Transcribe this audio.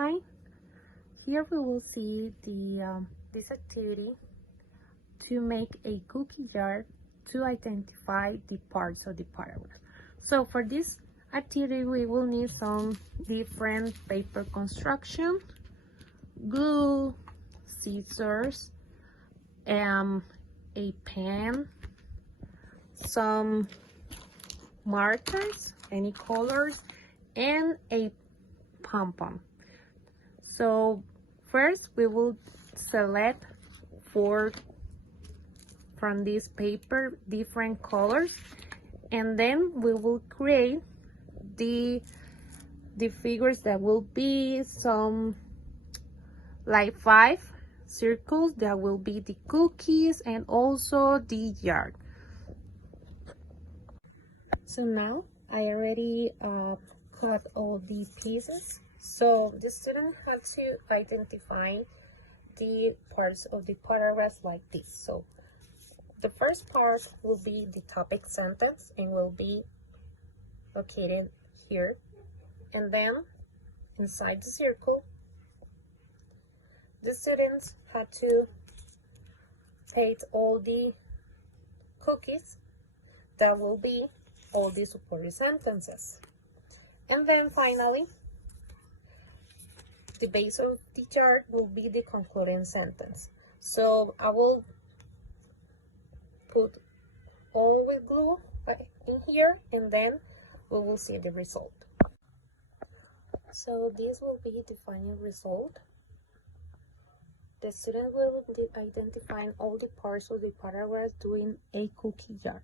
Hi, here we will see this activity to make a cookie jar to identify the parts of the paragraph. So for this activity, we will need some different paper construction, glue, scissors, a pen, some markers, any colors, and a pom-pom. So first we will select 4 from this paper different colors, and then we will create the figures that will be some like 5 circles that will be the cookies and also the yard. So now I already cut all the pieces. So the student had to identify the parts of the paragraphs like this. So the first part will be the topic sentence and will be located here. And then inside the circle, the students had to paste all the cookies that will be all the supporting sentences. And then finally, the base of the chart will be the concluding sentence. So I will put all with glue in here, and then we will see the result. So this will be the final result. The student will identify all the parts of the paragraph doing a cookie jar.